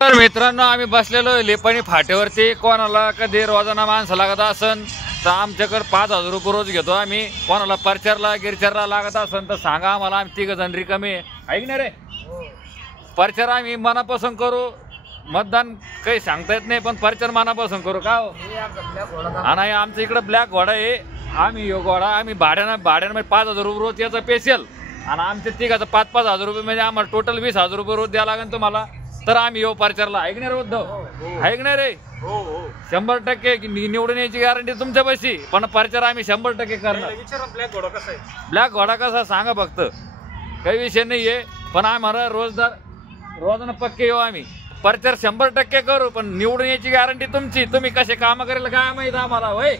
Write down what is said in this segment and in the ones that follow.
तर मित्रांनो आम्ही बसलेलो लेपाणी फाट्यावरती कोणाला कधी रोजाना माणसं लागत असन तर आमच्याकडे 5,000 रुपये रोज घेतो आम्ही। कोणाला परचरला गिरचरला लागत असन तर सांगा आम्हाला, आम्ही 3 जण रिकामे ऐकणार रे। परचर आम्ही मनापासून करू, मतदान काही सांगता येत नाही पण परचर मनापासून करू का हो। आणि आमच्या इकडे ब्लॅक घोडा आहे, आम्ही यो घोडा आम्ही भाड्यानं 5,000 रुपये रोज याचा स्पेशल, आणि आमच्या तिघाचं 5,000 रुपये म्हणजे आम्हाला टोटल 20,000 रुपये रोज द्यावं लागेल तुम्हाला। तर आम्ही यो परचरला ऐकणार उद्धव ऐकणार रे 100% निवडून यायची गॅरंटी तुमच्यापाशी, पण परचर आम्ही 100% करणार। ब्लॅक घोडा कसा सांगा फक्त, काही विषय नाहीये, पण आम्हाला रोजानं पक्के येऊ आम्ही। परचर 100% करू, पण निवडून यायची गॅरंटी तुमची। तुम्ही कसे काम करेल काय माहित आम्हाला, होय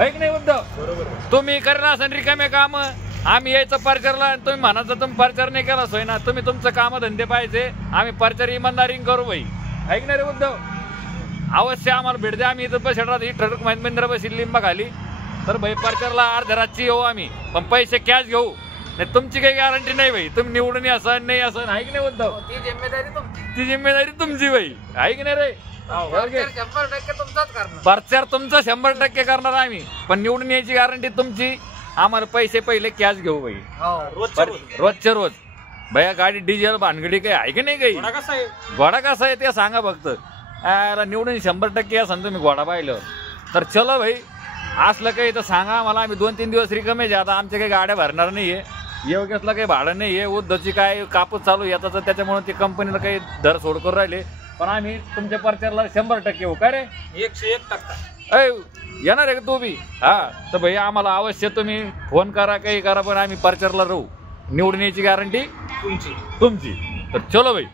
की नाही उद्धव? तुम्ही करेल असं रिकामे काम, आम्ही यायचं परचरला, तुम्ही म्हणायचं तुम्ही परचर नाही केला सोय ना, तुम्ही तुमचं काम धंदे पाहिजे, आम्ही परचर इमानदारी करू भाई, ऐकणार रे उद्धव? अवश्य आम्हाला भेट द्या, आम्ही इथं पैसे ठरक महिंद्र बसी लिंबा खाली, तर भाई परचरला अर्ध्या रातची येऊ आम्ही, पण पैसे कॅश घेऊ नाही, तुमची काही गॅरंटी नाही भाई, तुम्ही निवडून असं नाही असं, ऐक नाही उद्धव? ती जिम्मेदारी तुमची भाई, ऐक नाही रे? परचर तुमचं 100% करणार आम्ही, पण निवडून यायची गॅरंटी तुमची। आम्हाला पैसे पहिले कॅश घेऊ भाई, रोजच्या रोज भैया। गाडी डिझेल भानगडी काही आहे की नाही, काही घोडा कसा आहे ते सांगा फक्त। निवडून 100% असं तुम्ही घोडा पाहिलं तर चलो भाई, असलं काही तर सांगा मला, आम्ही 2-3 दिवस रिकामे आता, आमच्या काही गाड्या भरणार नाहीये, योगेशला काही भाडं नाहीये, उद्धवची काय कापूस चालू येतात त्याच्यामुळे ते कंपनीला काही दर सोड करून राहिले, पण आम्ही तुमच्या परचरला 100% येऊ का रे? 101%। येणार आहे का तू बी? हा, तर भैया आम्हाला अवश्य तुम्ही फोन करा, काही करा, पण आम्ही परचरला राहू, निवडून यायची गॅरंटी तुमची। तर चलो भाई।